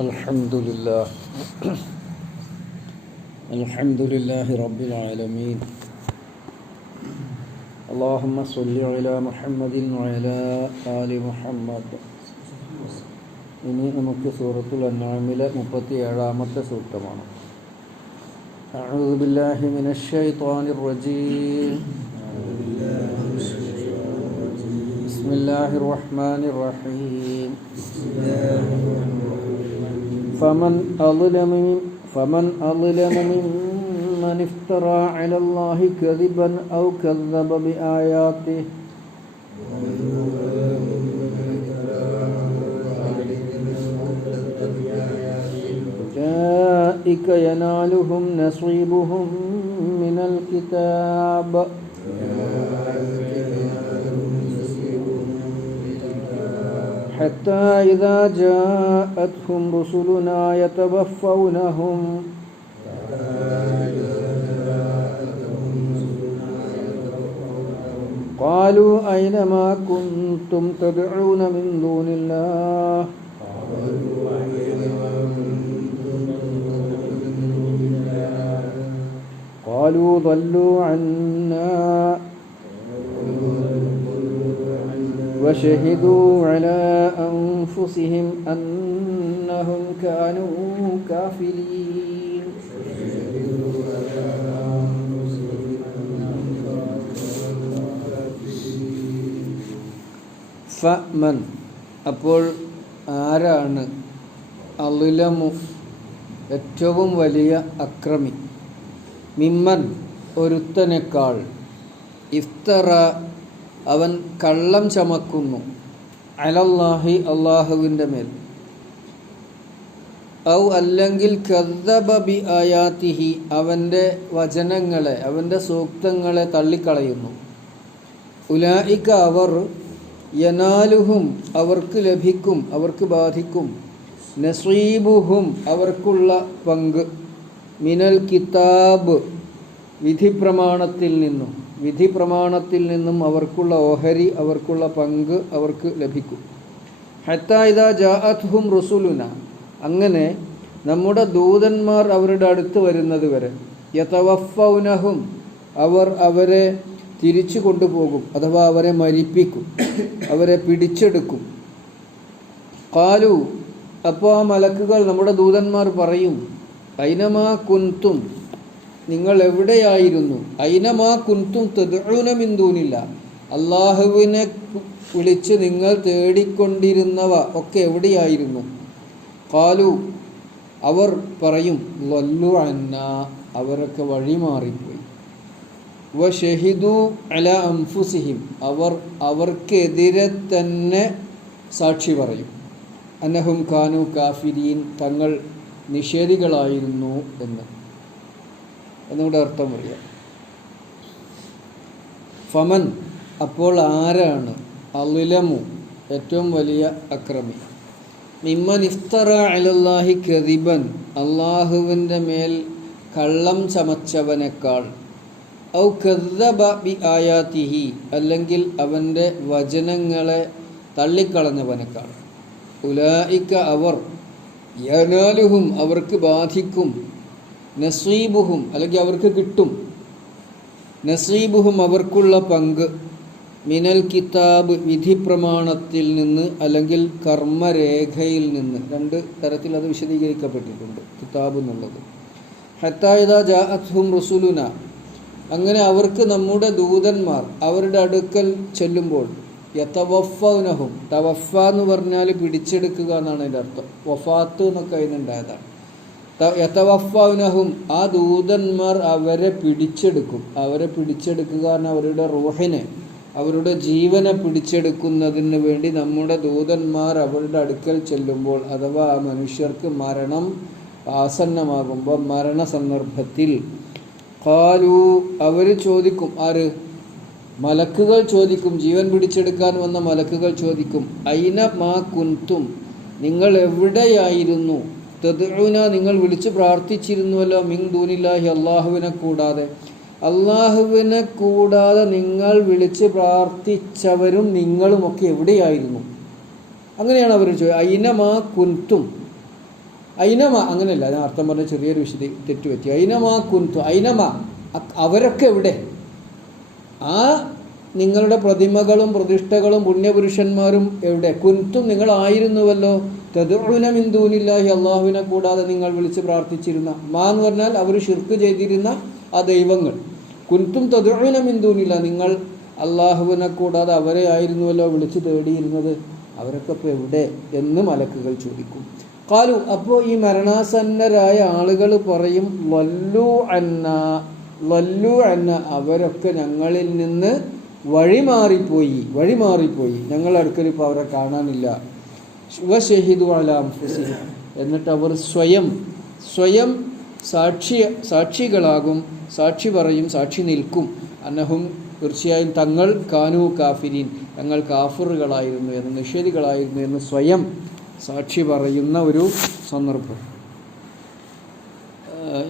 Alhamdulillah. Alhamdulillahi Rabbil Alameen. Allahumma salli ala Muhammadin wa ala ali Muhammad. ഇനി നമുക്ക് സൂറത്തുൽ അൻആമിലെ 37-ാമത്തെ സൂക്തമാണ്. അഊദു ബില്ലാഹി മിനശ് ശൈത്വാനിർ റജീം. ബിസ്മില്ലാഹിർ റഹ്മാനിർ റഹീം. فمن أظلم ممن افترى على الله كذبا أو كذب بآياته أولئك ينالهم نصيبهم من الكتاب حتى إذا جاءتهم رسلنا يتوفونهم قالوا أين ما كنتم تدعون من دون الله قالوا ضلوا عنا وشهدوا على أنفسهم أنهم كانوا كافرين. ഫമൻ അപ്പോൾ ആരാണ് അളിലമു ഏറ്റവും വലിയ അക്രമി മിമ്മൻ ഒരുത്തനേക്കാൾ ഇഫ്തറ അവൻ കള്ളം ചമക്കുന്നു അലല്ലാഹി അള്ളാഹുവിൻ്റെ മേൽ ഔ അല്ലെങ്കിൽ കദ്ദബ ബി ആയാതിഹി അവൻ്റെ വചനങ്ങളെ അവൻ്റെ സൂക്തങ്ങളെ തള്ളിക്കളയുന്നു. ഉലായിക അവർ യനാലുഹും അവർക്ക് ലഭിക്കും അവർക്ക് ബാധിക്കും നസീബുഹും അവർക്കുള്ള പങ്ക് മിനൽ കിതാബ് വിധി പ്രമാണത്തിൽ നിന്നും അവർക്കുള്ള ഓഹരി അവർക്കുള്ള പങ്ക് അവർക്ക് ലഭിക്കും. ഹത്താ ഇദാ ജാഅത്ഹും റുസുലുന അങ്ങനെ നമ്മുടെ ദൂതന്മാർ അവരുടെ അടുത്ത് വരുന്നത് വരെ യതവഫൗനഹും അവരെ തിരിച്ചു കൊണ്ടുപോകും, അഥവാ അവരെ മരിപ്പിക്കും, അവരെ പിടിച്ചെടുക്കും. ഖാലു അപ്പോൾ ആ മലക്കുകൾ നമ്മുടെ ദൂതന്മാർ പറയും ഐനമാ കുൻതും നിങ്ങൾ എവിടെയായിരുന്നു, ഐനമാ കുൻതും തദ്ഉന മിൻ ദൂനില്ലാ അല്ലാഹുവിനെ വിളിച്ച് നിങ്ങൾ തേടിക്കൊണ്ടിരുന്നവ ഒക്കെ എവിടെയായിരുന്നു. ഖാലു അവർ പറയും ളല്ലു അന്നാ അവരൊക്കെ വഴിമാറിപ്പോയി. വശഹിദു അലാ അൻഫുസിഹിം അവർക്കെതിരെ തന്നെ സാക്ഷി പറയും അന്നഹും കാനു കാഫിരീൻ തങ്ങൾ നിഷേധികളായിരുന്നു എന്നുകൂടെ അർത്ഥം പറയാം. ഫമൻ അപ്പോൾ ആരാണ് അളിലമു ഏറ്റവും വലിയ അക്രമി മിമ്മൻ ഇഫ്തറ അലല്ലാഹി കദിബൻ അള്ളാഹുവിൻ്റെ മേൽ കള്ളം ചമച്ചവനേക്കാൾ ഔ കദ്ദബ ബി ആയാതിഹി അല്ലെങ്കിൽ അവൻ്റെ വചനങ്ങളെ തള്ളിക്കളഞ്ഞവനേക്കാൾ. ഉലായിക അവർ യനാലുഹും അവർക്ക് ബാധിക്കും നസീബുഹും അല്ലെങ്കിൽ അവർക്ക് കിട്ടും നസീബുഹും അവർക്കുള്ള പങ്ക് മിനൽ കിതാബ് വിധി പ്രമാണത്തിൽ നിന്ന് അല്ലെങ്കിൽ കർമ്മരേഖയിൽ നിന്ന്. രണ്ട് തരത്തിൽ അത് വിശദീകരിക്കപ്പെട്ടിട്ടുണ്ട് കിതാബ് എന്നുള്ളത്. ഹത്താ ഇദാ ജാഅത്ഹും റുസുലുന അങ്ങനെ അവർക്ക് നമ്മുടെ ദൂതന്മാർ അവരുടെ അടുക്കൽ ചെല്ലുമ്പോൾ യതവഫൗനഹും തവഫ എന്ന് പറഞ്ഞാൽ പിടിച്ചെടുക്കുക എന്നാണ് അതിൻ്റെ അർത്ഥം. വഫാത്ത് എന്നൊക്കെ അതിനുണ്ടായതാണ്. യതവഫൗനഹും ആ ദൂതന്മാർ അവരെ പിടിച്ചെടുക്കുക എന്ന് അവരുടെ റൂഹിനെ അവരുടെ ജീവനെ പിടിച്ചെടുക്കുന്നതിന് വേണ്ടി നമ്മുടെ ദൂതന്മാർ അവരുടെ അടുക്കൽ ചെല്ലുമ്പോൾ അഥവാ ആ മനുഷ്യർക്ക് മരണം ആസന്നമാകുമ്പോൾ മരണ സന്ദർഭത്തിൽ ഖാലു അവർ ചോദിക്കും, ആര് മലക്കുകൾ ചോദിക്കും, ജീവൻ പിടിച്ചെടുക്കാൻ വന്ന മലക്കുകൾ ചോദിക്കും ഐന മാ കുൻതും നിങ്ങൾ എവിടെയായിരുന്നു, തദ്ഉന നിങ്ങൾ വിളിച്ച് പ്രാർത്ഥിച്ചിരുന്നുവല്ലോ, മിൻ ദൂനില്ലാഹി അള്ളാഹുവിനെ കൂടാതെ നിങ്ങൾ വിളിച്ച് പ്രാർത്ഥിച്ചവരും നിങ്ങളുമൊക്കെ എവിടെയായിരുന്നു. അങ്ങനെയാണ് അവർ ചോദിച്ചത്. ഐനമാ കുൻതും ഐനമ അങ്ങനെയല്ല, ഞാൻ അർത്ഥം പറഞ്ഞ ചെറിയൊരു തെറ്റുപറ്റി. ഐനമാ കുന്തു, ഐനമ അവരൊക്കെ എവിടെ? ആ നിങ്ങളുടെ പ്രതിമകളും പ്രതിഷ്ഠകളും പുണ്യപുരുഷന്മാരും എവിടെ? കുന്തും നിങ്ങളായിരുന്നുവല്ലോ തദ്ഉന മിൻ ദൂനില്ലാഹി, അള്ളാഹുവിനെ കൂടാതെ നിങ്ങൾ വിളിച്ച് പ്രാർത്ഥിച്ചിരുന്ന. മാ എന്ന് പറഞ്ഞാൽ അവർ ശിർക്ക് ചെയ്തിരുന്ന ആ ദൈവങ്ങൾ. കുന്തും തദ്ഉന മിൻ ദൂനില്ല, നിങ്ങൾ അള്ളാഹുവിനെ കൂടാതെ അവരെ ആയിരുന്നുവല്ലോ വിളിച്ച് തേടിയിരുന്നത്. അവരൊക്കെ ഇപ്പോൾ എവിടെ എന്ന് മലക്കുകൾ ചോദിക്കും. ഖാലു, അപ്പോൾ ഈ മരണാസന്നരായ ആളുകൾ പറയും ലല്ലു അന്ന, ലല്ലു അന്ന, അവരൊക്കെ ഞങ്ങളിൽ നിന്ന് വഴിമാറിപ്പോയി, ഞങ്ങളുടെ അടുക്കൽ ഇപ്പോൾ അവരെ കാണാനില്ല. വശഹിദു അലാ അൻഫുസിഹിം, എന്നിട്ട് അവർ സ്വയം സാക്ഷികളാകും, സാക്ഷി പറയും, സാക്ഷി നിൽക്കും. അന്നഹും, തീർച്ചയായും തങ്ങൾ കാനു കാഫിരീൻ, തങ്ങൾ കാഫിറുകളായിരുന്നു എന്ന്, നിഷേധികളായിരുന്നു എന്ന് സ്വയം സാക്ഷി പറയുന്ന ഒരു സന്ദർഭം.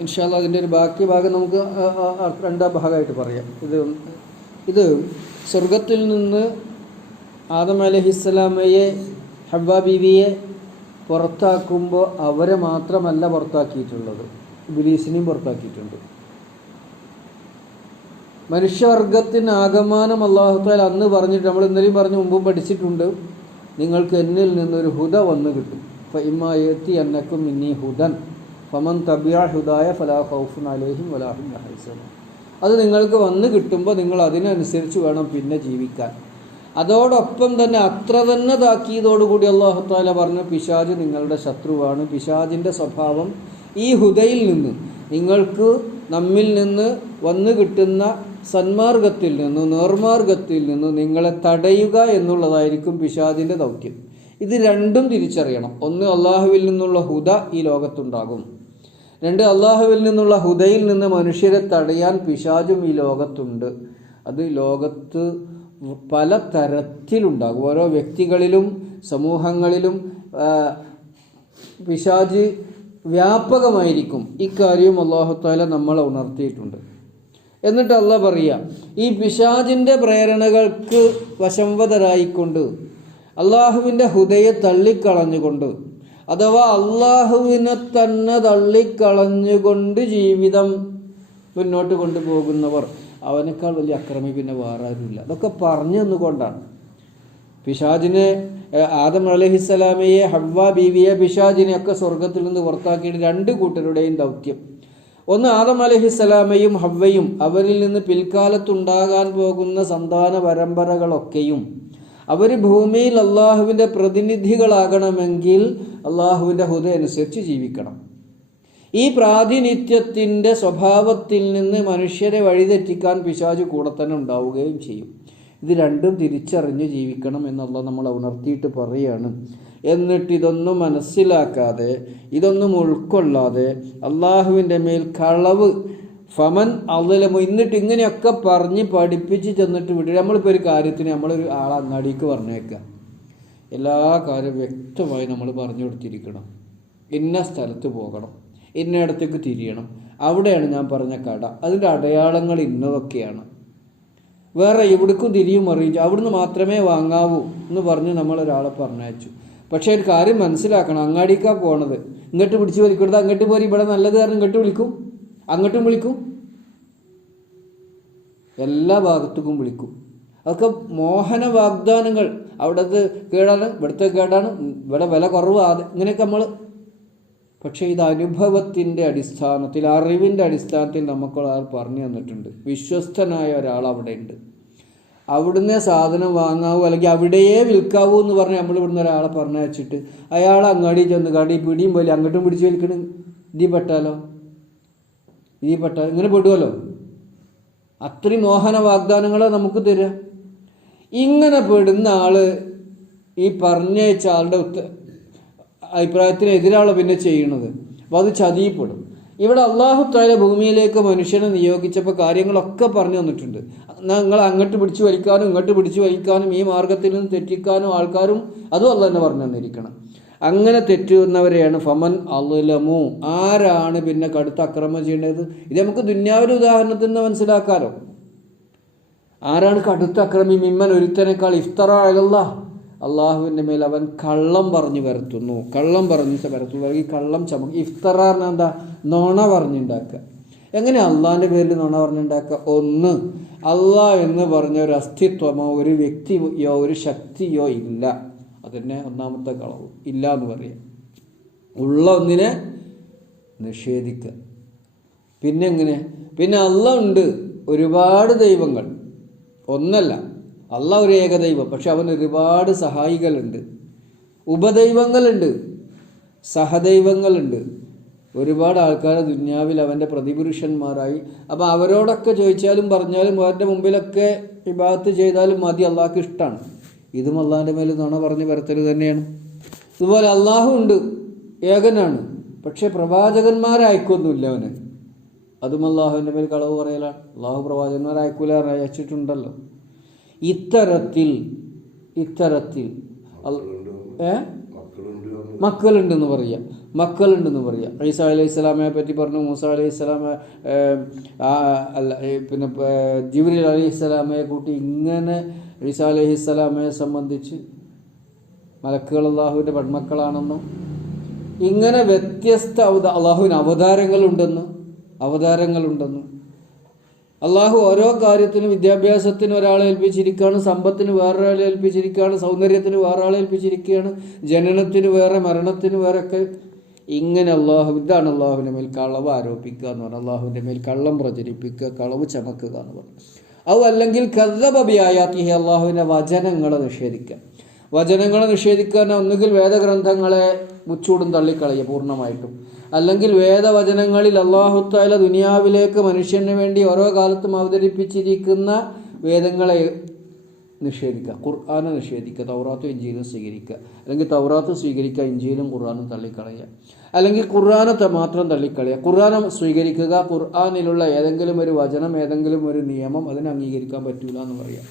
ഇൻഷാ അല്ലാഹ് അതിൻ്റെ ഒരു ബാക്കി ഭാഗം നമുക്ക് രണ്ടാം ഭാഗമായിട്ട് പറയാം. ഇത് സ്വർഗത്തിൽ നിന്ന് ആദം അലൈഹിസ്സലാമയെ ഹവ്വ ബീവിയെ പുറത്താക്കുമ്പോൾ അവരെ മാത്രമല്ല പുറത്താക്കിയിട്ടുള്ളത്, ഇബ്ലീസിനെയും പുറത്താക്കിയിട്ടുണ്ട്. മനുഷ്യവർഗത്തിന് ആകമാനം അല്ലാഹു തആല അന്ന് പറഞ്ഞിട്ട്, നമ്മൾ ഇന്നലെയും പറഞ്ഞു, മുമ്പും പഠിച്ചിട്ടുണ്ട്, നിങ്ങൾക്ക് എന്നിൽ നിന്നൊരു ഹുദ വന്നു കിട്ടും. ഫഇമ്മാ യഅ്തിയന്നകും മിന്നീ ഹുദൻ ഫമൻ തബിഅ ഹുദായ ഫലാ ഖൗഫുൻ അലൈഹിം വലാ ഹും യഹ്സനൂൻ. അത് നിങ്ങൾക്ക് വന്നു കിട്ടുമ്പോൾ നിങ്ങൾ അതിനനുസരിച്ച് വേണം പിന്നെ ജീവിക്കാൻ. അതോടൊപ്പം തന്നെ അത്ര തന്നെ താക്കീതോടുകൂടി അല്ലാഹു തആല പറഞ്ഞു, പിശാച് നിങ്ങളുടെ ശത്രുവാണ്. പിശാചിൻ്റെ സ്വഭാവം ഈ ഹുദയിൽ നിന്ന്, നിങ്ങൾക്ക് നമ്മിൽ നിന്ന് വന്നു കിട്ടുന്ന സന്മാർഗത്തിൽ നിന്ന്, നേർമാർഗത്തിൽ നിന്ന് നിങ്ങളെ തടയുക എന്നുള്ളതായിരിക്കും പിശാചിൻ്റെ ദൗത്യം. ഇത് രണ്ടും തിരിച്ചറിയണം. ഒന്ന്, അള്ളാഹുവിൽ നിന്നുള്ള ഹുദ ഈ ലോകത്തുണ്ടാകും. രണ്ട്, അള്ളാഹുവിൽ നിന്നുള്ള ഹുദയിൽ നിന്ന് മനുഷ്യരെ തടയാൻ പിശാചും ഈ ലോകത്തുണ്ട്. അത് ലോകത്ത് പല തരത്തിലുണ്ടാകും. ഓരോ വ്യക്തികളിലും സമൂഹങ്ങളിലും പിശാച് വ്യാപകമായിരിക്കും. ഇക്കാര്യവും അല്ലാഹു തആല നമ്മളെ ഉണർത്തിയിട്ടുണ്ട്. എന്നിട്ട് അല്ലാഹ് പറയുക, ഈ പിശാചിൻ്റെ പ്രേരണകൾക്ക് വശംവദരായിക്കൊണ്ട്, അള്ളാഹുവിൻ്റെ ഹുദയെ തള്ളിക്കളഞ്ഞുകൊണ്ട്, അഥവാ അള്ളാഹുവിനെ തന്നെ തള്ളിക്കളഞ്ഞുകൊണ്ട് ജീവിതം മുന്നോട്ട് കൊണ്ടുപോകുന്നവർ, അവനേക്കാൾ വലിയ അക്രമി പിന്നെ വേറെ ആരുമില്ല. അതൊക്കെ പറഞ്ഞു തന്നുകൊണ്ടാണ്. പിശാചിനെ, ആദം അലൈഹിസ്സലാമയെ, ഹവ്വ ബീവിയെ, പിശാചിനെയൊക്കെ സ്വർഗത്തിൽ നിന്ന് പുറത്താക്കിയിട്ട് രണ്ട് കൂട്ടരുടെയും ദൗത്യം. ഒന്ന്, ആദം അലൈഹിസ്സലാമയും ഹവ്വയും അവരിൽ നിന്ന് പിൽക്കാലത്തുണ്ടാകാൻ പോകുന്ന സന്താന പരമ്പരകളൊക്കെയും അവർ ഭൂമിയിൽ അള്ളാഹുവിൻ്റെ പ്രതിനിധികളാകണമെങ്കിൽ അള്ളാഹുവിൻ്റെ ഹുദ അനുസരിച്ച് ജീവിക്കണം. ഈ പ്രാതിനിധ്യത്തിൻ്റെ സ്വഭാവത്തിൽ നിന്ന് മനുഷ്യരെ വഴിതെറ്റിക്കാൻ പിശാച് കൂടെ തന്നെ ഉണ്ടാവുകയും ചെയ്യും. ഇത് രണ്ടും തിരിച്ചറിഞ്ഞ് ജീവിക്കണം എന്നുള്ള നമ്മളെ ഉണർത്തിയിട്ട് പറയുകയാണ്. എന്നിട്ട് ഇതൊന്നും മനസ്സിലാക്കാതെ, ഇതൊന്നും ഉൾക്കൊള്ളാതെ അള്ളാഹുവിൻ്റെ മേൽ കളവ്, ഫമൻ അളലമു, എന്നിട്ട് ഇങ്ങനെയൊക്കെ പറഞ്ഞ് പഠിപ്പിച്ച് ചെന്നിട്ട് വിടുക. നമ്മളിപ്പോൾ ഒരു കാര്യത്തിന് നമ്മളൊരു ആളെ അങ്ങാടിക്ക് പറഞ്ഞേക്കുക, എല്ലാ കാര്യവും വ്യക്തമായി നമ്മൾ പറഞ്ഞു കൊടുത്തിരിക്കണം. ഇന്ന സ്ഥലത്ത് പോകണം, ഇന്നയിടത്തേക്ക് തിരിയണം, അവിടെയാണ് ഞാൻ പറഞ്ഞ കട, അതിൻ്റെ അടയാളങ്ങൾ ഇന്നതൊക്കെയാണ്, വേറെ എവിടേക്കും തിരിയും അറിയിച്ചു, അവിടുന്ന് മാത്രമേ വാങ്ങാവൂ എന്ന് പറഞ്ഞ് നമ്മളൊരാളെ പറഞ്ഞയച്ചു. പക്ഷേ ഒരു കാര്യം മനസ്സിലാക്കണം, അങ്ങാടിക്കാണ് പോണത്, ഇങ്ങോട്ട് പിടിച്ച് വലിക്കരുത്, അങ്ങോട്ട് പോരി, ഇവിടെ നല്ലത് കാരണം ഇങ്ങോട്ട് വിളിക്കും, അങ്ങോട്ടും വിളിക്കും, എല്ലാ ഭാഗത്തേക്കും വിളിക്കും. അതൊക്കെ മോഹന വാഗ്ദാനങ്ങൾ. അവിടത്തെ കേടാണ്, ഇവിടുത്തെ കേടാണ്, ഇവിടെ വില കുറവാണ്, ഇങ്ങനെയൊക്കെ നമ്മൾ. പക്ഷേ ഇത് അനുഭവത്തിൻ്റെ അടിസ്ഥാനത്തിൽ, അറിവിൻ്റെ അടിസ്ഥാനത്തിൽ നമുക്കൊരാൾ പറഞ്ഞു തന്നിട്ടുണ്ട്. വിശ്വസ്തനായ ഒരാൾ അവിടെ ഉണ്ട്, അവിടുന്ന് സാധനം വാങ്ങാവൂ അല്ലെങ്കിൽ അവിടെയേ വിൽക്കാവൂ എന്ന് പറഞ്ഞ് നമ്മൾ ഇവിടുന്ന് ഒരാളെ പറഞ്ഞു വെച്ചിട്ട് അയാൾ അങ്ങാടി ചെന്ന് കടി പിടിയും പോലെ അങ്ങോട്ടും പിടിച്ച് വലിക്കണം. ഇതിൽ പെട്ടാലോ, ഇങ്ങനെ പെടുമല്ലോ. അത്രയും മോഹന വാഗ്ദാനങ്ങളെ നമുക്ക് തരിക. ഇങ്ങനെ പെടുന്ന ആള് ഈ പറഞ്ഞയച്ച ആളുടെ അഭിപ്രായത്തിന് എതിരാളെ പിന്നെ ചെയ്യണത്. അപ്പോൾ അത് ചതിയപ്പെടും. ഇവിടെ അല്ലാഹു തആല ഭൂമിയിലേക്ക് മനുഷ്യനെ നിയോഗിച്ചപ്പോൾ കാര്യങ്ങളൊക്കെ പറഞ്ഞു തന്നിട്ടുണ്ട്. നിങ്ങൾ അങ്ങോട്ട് പിടിച്ചു വലിക്കാനും ഇങ്ങോട്ട് പിടിച്ചു വലിക്കാനും ഈ മാർഗത്തിൽ നിന്ന് തെറ്റിക്കാനും ആൾക്കാരും അതും അല്ലാഹു തന്നെ പറഞ്ഞു തന്നിരിക്കണം. അങ്ങനെ തെറ്റുന്നവരെയാണ് ഫമൻ അളലമു. ആരാണ് പിന്നെ കടുത്ത അക്രമം ചെയ്യേണ്ടത്? ഇത് നമുക്ക് ദുന്യാവിൻ്റെ ഉദാഹരണത്തിൽ നിന്ന് മനസ്സിലാക്കാലോ. ആരാണ് കടുത്ത അക്രമി? മിമ്മൻ, ഒരുത്തനേക്കാൾ, ഇഫ്തറ അലല്ലാഹ്, അള്ളാഹുവിൻ്റെ മേൽ അവൻ കള്ളം പറഞ്ഞു വരുത്തുന്നു, കള്ളം പറഞ്ഞ് വരുത്തുന്നു, അല്ലെങ്കിൽ കള്ളം ഇഫ്തറാറിന് എന്താ, നുണ പറഞ്ഞുണ്ടാക്കുക. എങ്ങനെ അള്ളാഹിൻ്റെ പേരിൽ നുണ പറഞ്ഞുണ്ടാക്കുക? ഒന്ന്, അള്ളാഹ് എന്ന് പറഞ്ഞ ഒരു അസ്തിത്വമോ ഒരു വ്യക്തിയോ ഒരു ശക്തിയോ ഇല്ല. അതന്നെ ഒന്നാമത്തെ കളവ്, ഇല്ല എന്ന് പറയാം. ഉള്ള ഒന്നിനെ നിഷേധിക്കുക. പിന്നെ എങ്ങനെ? പിന്നെ അള്ളാഹ് ഉണ്ട്, ഒരുപാട് ദൈവങ്ങൾ, ഒന്നല്ല. അള്ളാഹ് ഒരു ഏകദൈവം, പക്ഷെ അവന് ഒരുപാട് സഹായികളുണ്ട്, ഉപദൈവങ്ങളുണ്ട്, സഹദൈവങ്ങളുണ്ട്. ഒരുപാട് ആൾക്കാർ ദുന്യാവിൽ അവൻ്റെ പ്രതിപുരുഷന്മാരായി. അപ്പോൾ അവരോടൊക്കെ ചോദിച്ചാലും പറഞ്ഞാലും അവരുടെ മുമ്പിലൊക്കെ ഇബാദത്ത് ചെയ്താലും മതി, അള്ളാഹ്ക്ക് ഇഷ്ടമാണ്. ഇതും അള്ളാഹിൻ്റെ മേൽ നുണ പറഞ്ഞ് വരത്തൽ തന്നെയാണ്. ഇതുപോലെ അള്ളാഹു ഉണ്ട്, ഏകനാണ്, പക്ഷെ പ്രവാചകന്മാരയക്കൊന്നുമില്ല അവന്. അതും അള്ളാഹുവിൻ്റെ മേൽ കളവ് പറയലാണ്. അള്ളാഹു പ്രവാചകന്മാരയക്കൂല അയച്ചിട്ടുണ്ടല്ലോ. ഇത്തരത്തിൽ മക്കളുണ്ടെന്ന് പറയാം. ഈസാ അലൈഹി സ്വലാമയെ പറ്റി പറഞ്ഞു, മൂസ അലൈഹി സ്വലാമെ പിന്നെ ജിബ്രീൽ അലൈഹി സ്വലാമയെ കൂട്ടി ഇങ്ങനെ ഈസാ അലൈഹി സ്വലാമയെ സംബന്ധിച്ച് മലക്കുകൾ അള്ളാഹുവിൻ്റെ പെൺമക്കളാണെന്നും ഇങ്ങനെ വ്യത്യസ്ത അള്ളാഹുവിന് അവതാരങ്ങളുണ്ടെന്നും അള്ളാഹു ഓരോ കാര്യത്തിനും, വിദ്യാഭ്യാസത്തിന് ഒരാളെ ഏൽപ്പിച്ചിരിക്കുകയാണ്, സമ്പത്തിന് വേറൊരാളെ ഏൽപ്പിച്ചിരിക്കുകയാണ്, സൗന്ദര്യത്തിന് വേറൊരാളെ ഏൽപ്പിച്ചിരിക്കുകയാണ്, ജനനത്തിന് വേറെ, മരണത്തിന് വേറെ ഒക്കെ. ഇങ്ങനെ ഇതാണ് അള്ളാഹുവിൻ്റെ മേൽ കളവ് ആരോപിക്കുക എന്ന് പറഞ്ഞാൽ, അള്ളാഹുവിൻ്റെ മേൽ കള്ളം പ്രചരിപ്പിക്കുക, കളവ് ചമക്കുക എന്ന് പറഞ്ഞു. അല്ലെങ്കിൽ കദ്ദബ ബിആയാതിഹി, അള്ളാഹുവിൻ്റെ വചനങ്ങളെ നിഷേധിക്കുക. വചനങ്ങളെ നിഷേധിക്കാൻ ഒന്നുകിൽ വേദഗ്രന്ഥങ്ങളെ മുച്ചൂടും തള്ളിക്കളയുക പൂർണ്ണമായിട്ടും, അല്ലെങ്കിൽ വേദവചനങ്ങളിൽ അല്ലാഹു തആല ദുനിയാവിലേക്ക് മനുഷ്യന് വേണ്ടി ഓരോ കാലത്തും അവതരിപ്പിച്ചിരിക്കുന്ന വേദങ്ങളെ നിഷേധിക്കുക, ഖുർആനെ നിഷേധിക്കുക, തൗറാത്തും ഇഞ്ചീലും സ്വീകരിക്കുക. അല്ലെങ്കിൽ തൗറാത്ത് സ്വീകരിക്കുക, ഇഞ്ചീലും ഖുർആനും തള്ളിക്കളയുക. അല്ലെങ്കിൽ ഖുർആനെ മാത്രം തള്ളിക്കളയുക, ഖുർആനെ സ്വീകരിക്കുക, ഖുർആനിലുള്ള ഏതെങ്കിലും ഒരു വചനം, ഏതെങ്കിലും ഒരു നിയമം അതിനെ അംഗീകരിക്കാൻ പറ്റൂല എന്ന് പറയുക.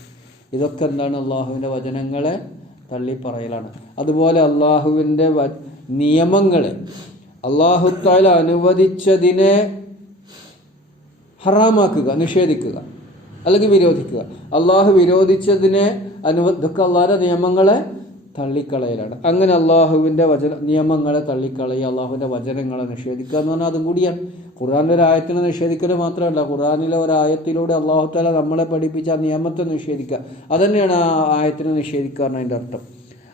ഇതൊക്കെ എന്താണ്? അള്ളാഹുവിൻ്റെ വചനങ്ങളെ തള്ളിപ്പറയലാണ്. അതുപോലെ അള്ളാഹുവിൻ്റെ നിയമങ്ങളെ, അല്ലാഹു തആല അനുവദിച്ചതിനെ ഹറാമാക്കുക, നിഷേധിക്കുക, അല്ലെങ്കിൽ വിരോധിക്കുക. അള്ളാഹു വിരോധിച്ചതിനെ ഇതൊക്കെ അള്ളാഹുവിൻ്റെ നിയമങ്ങളെ തള്ളിക്കളയലാണ്. അങ്ങനെ അള്ളാഹുവിൻ്റെ നിയമങ്ങളെ തള്ളിക്കളയുക, അള്ളാഹുവിൻ്റെ വചനങ്ങളെ നിഷേധിക്കുക എന്ന് പറഞ്ഞാൽ അതും കൂടിയാണ്. ഖുർആനിലെ ഒരു ആയത്തിനെ നിഷേധിക്കൽ മാത്രമല്ല, ഖുർആനിലെ ഒരായത്തിലൂടെ അള്ളാഹു തആല നമ്മളെ പഠിപ്പിച്ച ആ നിയമത്തെ നിഷേധിക്കുക, അതുതന്നെയാണ് ആ ആയത്തിനെ നിഷേധിക്കുക എന്നതിൻ്റെ അർത്ഥം.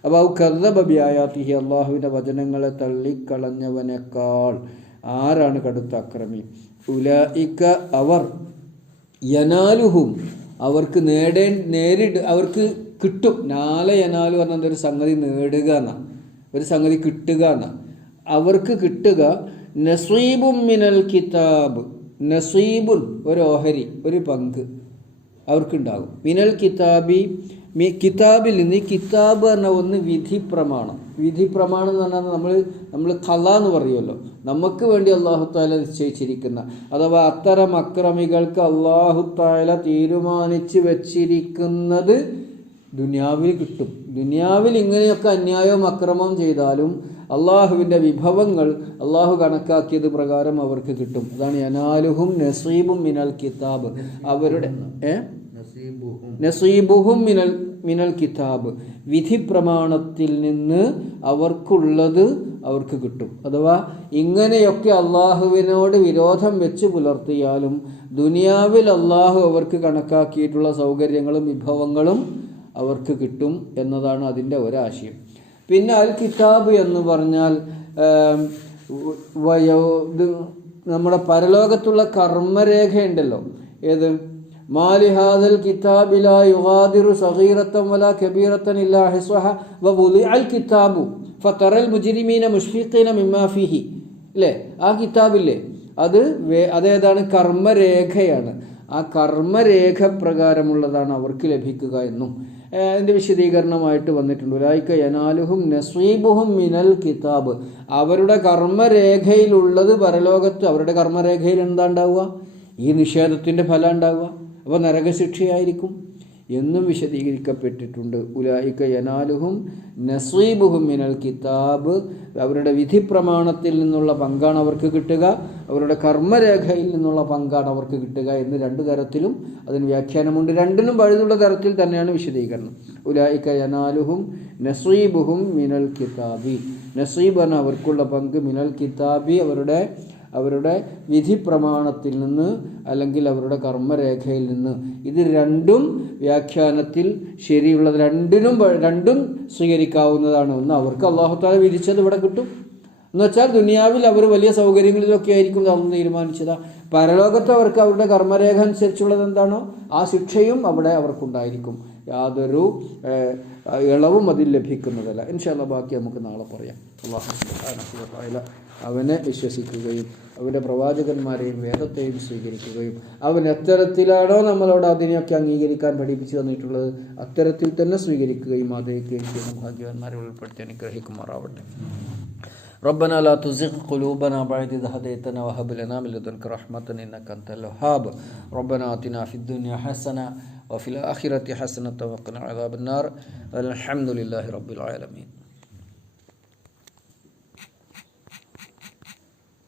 അപ്പോൾ കദ്ദബ ബിആയാതിഹി, അള്ളാഹുവിൻ്റെ വചനങ്ങളെ തള്ളിക്കളഞ്ഞവനേക്കാൾ ആരാണ് കടുത്ത അക്രമി? ഉലൈക, അവർ, യനാലുഹും, അവർക്ക് അവർക്ക് കിട്ടും. നാല യനാലു പറഞ്ഞാൽ ഒരു സംഗതി നേടുക എന്നാണ്, ഒരു സംഗതി കിട്ടുക എന്നാണ്. അവർക്ക് കിട്ടുക നസീബും മിനൽ കിതാബ്, നസീബുൻ ഒരു ഓഹരി, ഒരു പങ്ക് അവർക്കുണ്ടാകും. മിനൽ കിതാബി, കിതാബിൽ നിന്ന്. കിതാബ് പറഞ്ഞ ഒന്ന് വിധി പ്രമാണം. വിധി പ്രമാണം എന്ന് പറഞ്ഞാൽ നമ്മൾ ഖള എന്ന് പറയുമല്ലോ, നമുക്ക് വേണ്ടി അല്ലാഹു തആല നിശ്ചയിച്ചിരിക്കുന്ന, അഥവാ അത്തരം അക്രമികൾക്ക് അല്ലാഹു തആല തീരുമാനിച്ച് വെച്ചിരിക്കുന്നത് ദുനിയാവിൽ കിട്ടും. ദുനിയാവിൽ ഇങ്ങനെയൊക്കെ അന്യായവും അക്രമവും ചെയ്താലും അള്ളാഹുവിൻ്റെ വിഭവങ്ങൾ അള്ളാഹു കണക്കാക്കിയത് പ്രകാരം അവർക്ക് കിട്ടും. അതാണ് യനാലുഹും നസീബും മിനൽ കിതാബ്, അവരുടെ നസീബുഹും മിനൽ കിതാബ്, വിധി പ്രമാണത്തിൽ നിന്ന് അവർക്കുള്ളത് അവർക്ക് കിട്ടും. അഥവാ ഇങ്ങനെയൊക്കെ അള്ളാഹുവിനോട് വിരോധം വെച്ച് പുലർത്തിയാലും ദുനിയാവിൽ അള്ളാഹു അവർക്ക് കണക്കാക്കിയിട്ടുള്ള സൗകര്യങ്ങളും വിഭവങ്ങളും അവർക്ക് കിട്ടും എന്നതാണ് അതിൻ്റെ ഒരാശയം. പിന്നെ അൽ കിതാബ് എന്ന് പറഞ്ഞാൽ നമ്മുടെ പരലോകത്തുള്ള കർമ്മരേഖയുണ്ടല്ലോ. ഏത്? മാലിഹാദൽ കിതാബിലാ യുഗാദിറു സഗീറത്തൻ വലാ കബീറത്തൻ ഇല്ലാ ഹിസ്വഹ വവുദിഅൽ കിതാബു ഫതറൽ മുജ്രിമീന മുഷ്ഫിഖീന മിമ്മാ ഫീഹി. അല്ലേ? ആ കിതാബില്ലേ, അതേതാണ്? കർമ്മരേഖയാണ്. ആ കർമ്മരേഖ പ്രകാരമുള്ളതാണ് അവർക്ക് ലഭിക്കുക എന്നും അതിൻ്റെ വിശദീകരണമായിട്ട് വന്നിട്ടുണ്ട്. ഉലൈക യനാലുഹും നസീബുഹും മിനൽ കിതാബ്, അവരുടെ കർമ്മരേഖയിലുള്ളത് പരലോകത്ത്. അവരുടെ കർമ്മരേഖയിൽ എന്താ ഉണ്ടാവുക? ഈ നിഷേധത്തിൻ്റെ ഫലം ഉണ്ടാവുക. അപ്പോൾ നരകശിക്ഷയായിരിക്കും. എന്നും വിശദീകരിക്കപ്പെട്ടിട്ടുണ്ട്. ഉലായിക യനാലുഹും നസീബുഹും മിനൽ കിതാബ്, അവരുടെ വിധി പ്രമാണത്തിൽ നിന്നുള്ള പങ്കാണ് അവർക്ക് കിട്ടുക, അവരുടെ കർമ്മരേഖയിൽ നിന്നുള്ള പങ്കാണ് അവർക്ക് കിട്ടുക എന്ന് രണ്ട് തരത്തിലും അതിന് വ്യാഖ്യാനമുണ്ട്. രണ്ടിനും വഴുതുള്ള തരത്തിൽ തന്നെയാണ് വിശദീകരണം. ഉലായിക യനാലുഹും നസീബുഹും മിനൽ കിതാബി, നസീബാണ് അവർക്കുള്ള പങ്ക്, മിനൽ കിതാബി അവരുടെ വിധി പ്രമാണത്തിൽ നിന്ന് അല്ലെങ്കിൽ അവരുടെ കർമ്മരേഖയിൽ നിന്ന്. ഇത് രണ്ടും വ്യാഖ്യാനത്തിൽ ശരിയുള്ളത്, രണ്ടും സ്വീകരിക്കാവുന്നതാണ്. ഒന്ന് അവർക്ക് അല്ലാഹു തആല വിധിച്ചത് ഇവിടെ കിട്ടും എന്ന് വെച്ചാൽ ദുനിയാവിൽ അവർ വലിയ സൗകര്യങ്ങളിലൊക്കെ ആയിരിക്കും അതൊന്നും തീരുമാനിച്ചതാ. പരലോകത്ത് അവർക്ക് അവരുടെ കർമ്മരേഖ അനുസരിച്ചുള്ളത് എന്താണോ ആ ശിക്ഷയും അവിടെ അവർക്കുണ്ടായിരിക്കും. യാതൊരു ഇളവും അതിൽ ലഭിക്കുന്നതല്ല. ഇൻഷാ അല്ലാഹ് ബാക്കി നമുക്ക് നാളെ പറയാം. അല്ലാഹു സുബ്ഹാനഹു വ തആല അവനെ വിശ്വസിക്കുകയും അവൻ്റെ പ്രവാചകന്മാരെയും വേദത്തെയും സ്വീകരിക്കുകയും അവൻ എത്തരത്തിലാണോ നമ്മളോട് അതിനെയൊക്കെ അംഗീകരിക്കാൻ പഠിപ്പിച്ചു തന്നിട്ടുള്ളത് അത്തരത്തിൽ തന്നെ സ്വീകരിക്കുകയും ആദരിക്കുകയും ചെയ്യുന്ന ഭാഗ്യവാന്മാരെ ഉൾപ്പെടുത്തി അനുഗ്രഹിക്കുമാറാവട്ടെ. ربنا لا تزغ قلوبنا بعد إذ هديتنا وهب لنا من لدنك رحمة إنك أنت الوهاب. ربنا آتنا في الدنيا حسنة وفي الآخرة حسنة وقنا عذاب النار. الحمد لله رب العالمين.